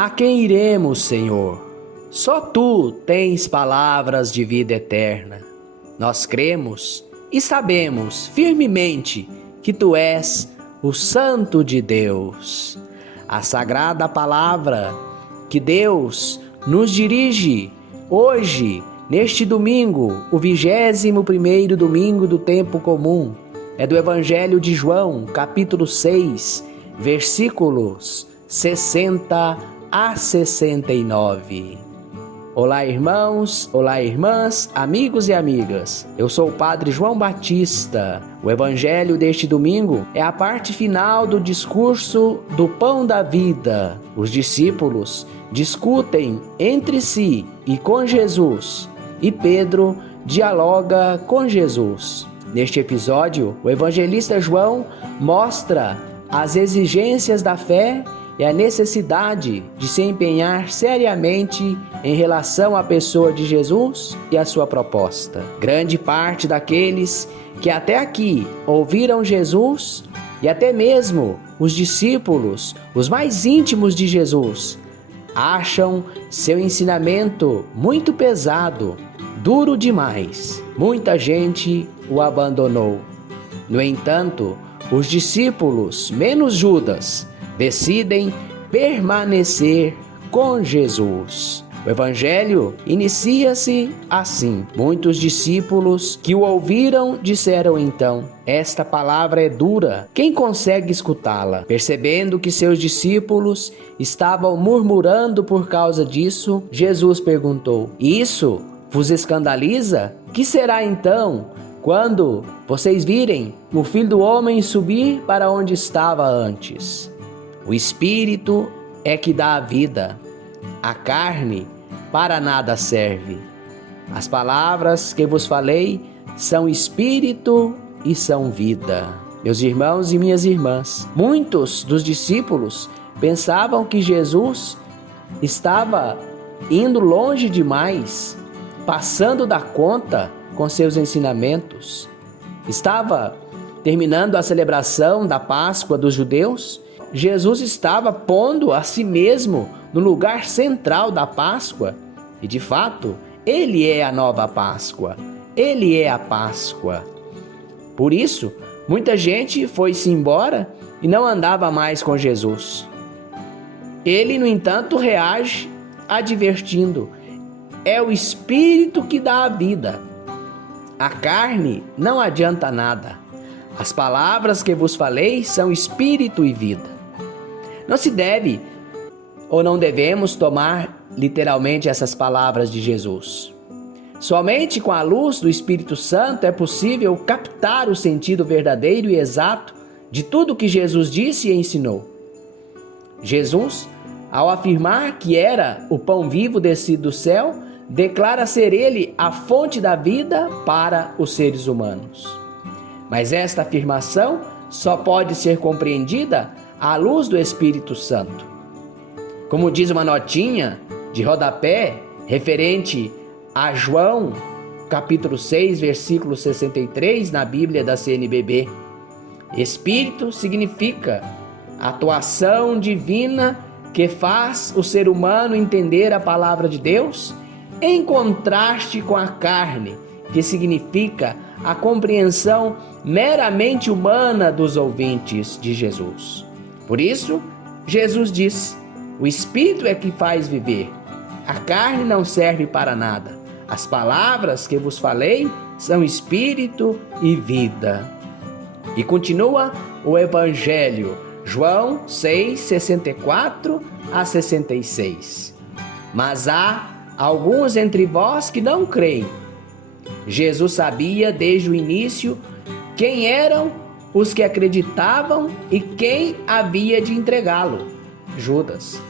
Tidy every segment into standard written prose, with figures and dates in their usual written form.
A quem iremos, Senhor? Só Tu tens palavras de vida eterna. Nós cremos e sabemos firmemente que Tu és o Santo de Deus. A sagrada palavra que Deus nos dirige hoje, neste domingo, o 21º domingo do tempo comum, é do Evangelho de João, capítulo 6, versículos 60 a 69. Olá, irmãos, olá, irmãs, amigos e amigas. Eu sou o Padre João Batista. O Evangelho deste domingo é a parte final do discurso do Pão da Vida. Os discípulos discutem entre si e com Jesus, e Pedro dialoga com Jesus. Neste episódio, o evangelista João mostra as exigências da fé e a necessidade de se empenhar seriamente em relação à pessoa de Jesus e à sua proposta. Grande parte daqueles que até aqui ouviram Jesus, e até mesmo os discípulos, os mais íntimos de Jesus, acham seu ensinamento muito pesado, duro demais. Muita gente o abandonou. No entanto, os discípulos, menos Judas, decidem permanecer com Jesus. O Evangelho inicia-se assim. Muitos discípulos que o ouviram disseram então: esta palavra é dura, quem consegue escutá-la? Percebendo que seus discípulos estavam murmurando por causa disso, Jesus perguntou: isso vos escandaliza? Que será então quando vocês virem o Filho do Homem subir para onde estava antes? O Espírito é que dá a vida, a carne para nada serve. As palavras que vos falei são Espírito e são vida. Meus irmãos e minhas irmãs, muitos dos discípulos pensavam que Jesus estava indo longe demais, passando da conta com seus ensinamentos. Estava terminando a celebração da Páscoa dos judeus. Jesus estava pondo a si mesmo no lugar central da Páscoa. E de fato, Ele é a nova Páscoa. Ele é a Páscoa. Por isso, muita gente foi-se embora e não andava mais com Jesus. Ele, no entanto, reage advertindo: é o Espírito que dá a vida. A carne não adianta nada. As palavras que vos falei são Espírito e vida. Não se deve ou não devemos tomar literalmente essas palavras de Jesus. Somente com a luz do Espírito Santo é possível captar o sentido verdadeiro e exato de tudo que Jesus disse e ensinou. Jesus, ao afirmar que era o pão vivo descido do céu, declara ser ele a fonte da vida para os seres humanos. Mas esta afirmação só pode ser compreendida à luz do Espírito Santo. Como diz uma notinha de rodapé referente a João, capítulo 6, versículo 63, na Bíblia da CNBB, Espírito significa atuação divina que faz o ser humano entender a palavra de Deus, em contraste com a carne, que significa a compreensão meramente humana dos ouvintes de Jesus. Por isso, Jesus diz: o Espírito é que faz viver. A carne não serve para nada. As palavras que vos falei são Espírito e vida. E continua o Evangelho, João 6, 64 a 66. Mas há alguns entre vós que não creem. Jesus sabia desde o início quem eram os que acreditavam e quem havia de entregá-lo: Judas.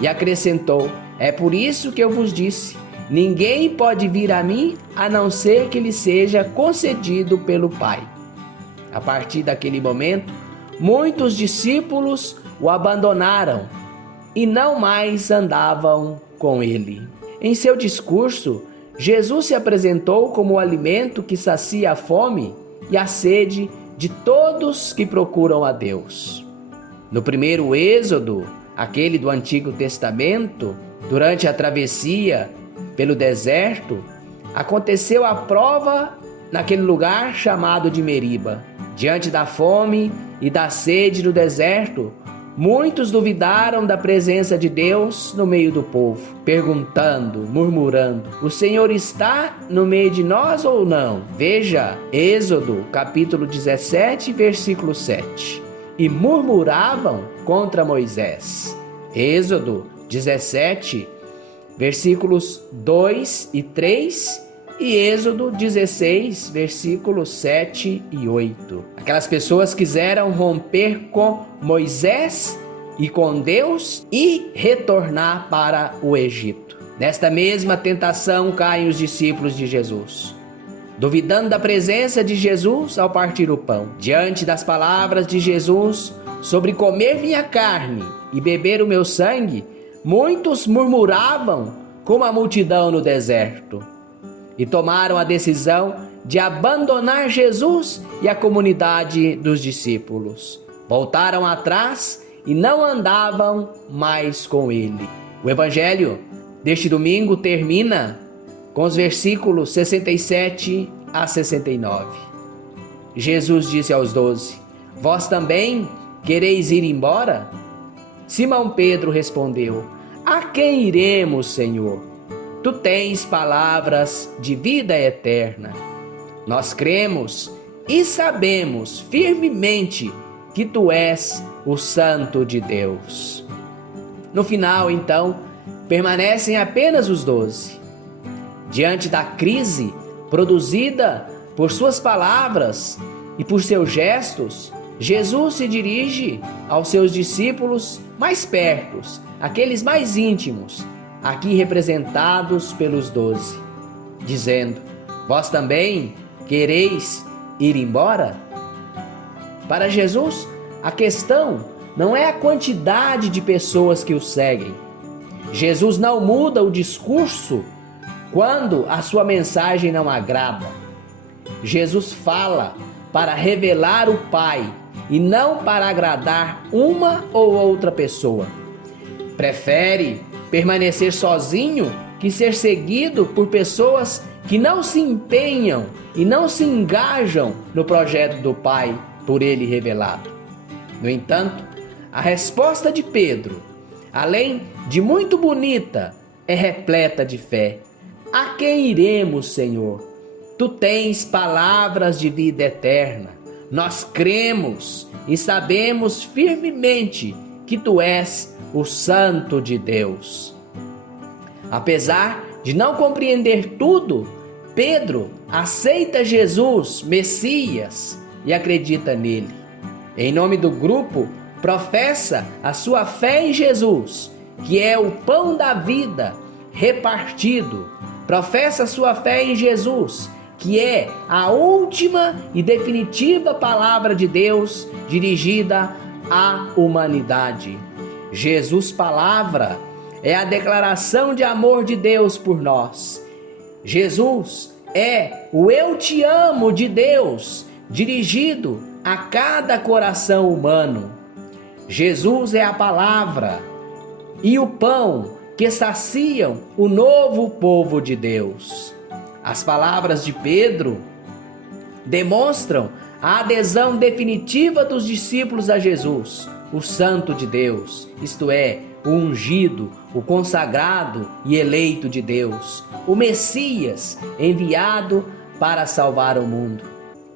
E acrescentou: é por isso que eu vos disse, ninguém pode vir a mim a não ser que lhe seja concedido pelo Pai. A partir daquele momento, muitos discípulos o abandonaram e não mais andavam com ele. Em seu discurso, Jesus se apresentou como o alimento que sacia a fome e a sede de todos que procuram a Deus. No primeiro êxodo aquele do Antigo Testamento, durante a travessia pelo deserto, aconteceu a prova naquele lugar chamado de Meriba. Diante da fome e da sede do deserto, muitos duvidaram da presença de Deus no meio do povo, perguntando, murmurando: o Senhor está no meio de nós ou não? Veja Êxodo capítulo 17, versículo 7. E murmuravam contra Moisés. Êxodo 17, versículos 2 e 3 e Êxodo 16, versículos 7 e 8. Aquelas pessoas quiseram romper com Moisés e com Deus e retornar para o Egito. Nesta mesma tentação caem os discípulos de Jesus, duvidando da presença de Jesus ao partir o pão. Diante das palavras de Jesus sobre comer minha carne e beber o meu sangue, muitos murmuravam como a multidão no deserto e tomaram a decisão de abandonar Jesus e a comunidade dos discípulos. Voltaram atrás e não andavam mais com ele. O evangelho deste domingo termina com os versículos 67 a 69. Jesus disse aos 12: vós também quereis ir embora? Simão Pedro respondeu: a quem iremos, Senhor? Tu tens palavras de vida eterna. Nós cremos e sabemos firmemente que tu és o Santo de Deus. No final, então, permanecem apenas os 12. Diante da crise produzida por suas palavras e por seus gestos, Jesus se dirige aos seus discípulos mais pertos, aqueles mais íntimos, aqui representados pelos 12, dizendo: vós também quereis ir embora? Para Jesus, a questão não é a quantidade de pessoas que o seguem. Jesus não muda o discurso quando a sua mensagem não agrada. Jesus fala para revelar o Pai e não para agradar uma ou outra pessoa. Prefere permanecer sozinho que ser seguido por pessoas que não se empenham e não se engajam no projeto do Pai por ele revelado. No entanto, a resposta de Pedro, além de muito bonita, é repleta de fé. A quem iremos, Senhor? Tu tens palavras de vida eterna. Nós cremos e sabemos firmemente que tu és o Santo de Deus. Apesar de não compreender tudo, Pedro aceita Jesus, Messias, e acredita nele. Em nome do grupo, professa a sua fé em Jesus, que é o pão da vida repartido. Professa a sua fé em Jesus, que é a última e definitiva palavra de Deus dirigida à humanidade. Jesus, palavra, é a declaração de amor de Deus por nós. Jesus é o eu te amo de Deus, dirigido a cada coração humano. Jesus é a palavra e o pão que saciam o novo povo de Deus. As palavras de Pedro demonstram a adesão definitiva dos discípulos a Jesus, o Santo de Deus, isto é, o ungido, o consagrado e eleito de Deus, o Messias enviado para salvar o mundo.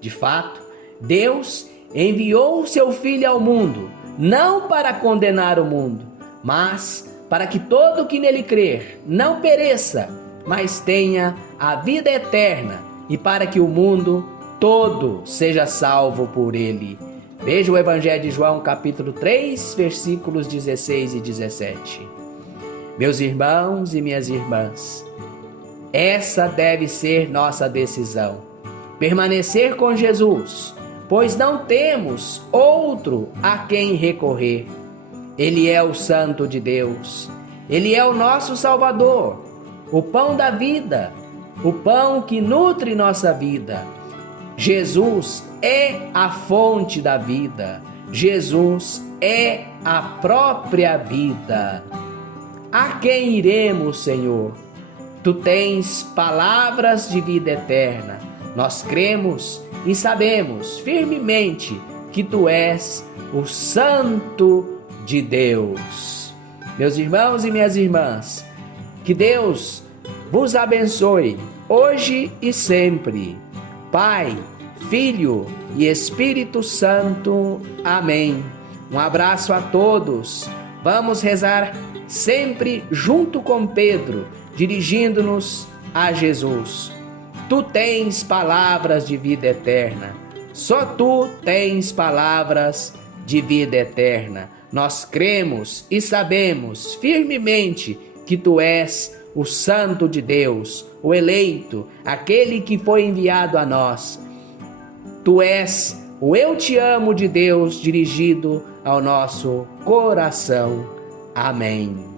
De fato, Deus enviou o seu Filho ao mundo, não para condenar o mundo, mas para que todo o que nele crer não pereça, mas tenha a vida eterna, e para que o mundo todo seja salvo por ele. Veja o Evangelho de João, capítulo 3, versículos 16 e 17. Meus irmãos e minhas irmãs, essa deve ser nossa decisão: permanecer com Jesus, pois não temos outro a quem recorrer. Ele é o Santo de Deus, Ele é o nosso Salvador, o pão da vida, o pão que nutre nossa vida. Jesus é a fonte da vida. Jesus é a própria vida. A quem iremos, Senhor? Tu tens palavras de vida eterna. Nós cremos e sabemos firmemente que Tu és o Santo de Deus. Meus irmãos e minhas irmãs, que Deus vos abençoe hoje e sempre. Pai, Filho e Espírito Santo. Amém. Um abraço a todos. Vamos rezar sempre junto com Pedro, dirigindo-nos a Jesus. Tu tens palavras de vida eterna. Só Tu tens palavras de vida eterna. Nós cremos e sabemos firmemente que Tu és o Santo de Deus, o eleito, aquele que foi enviado a nós. Tu és o Eu Te Amo de Deus dirigido ao nosso coração. Amém.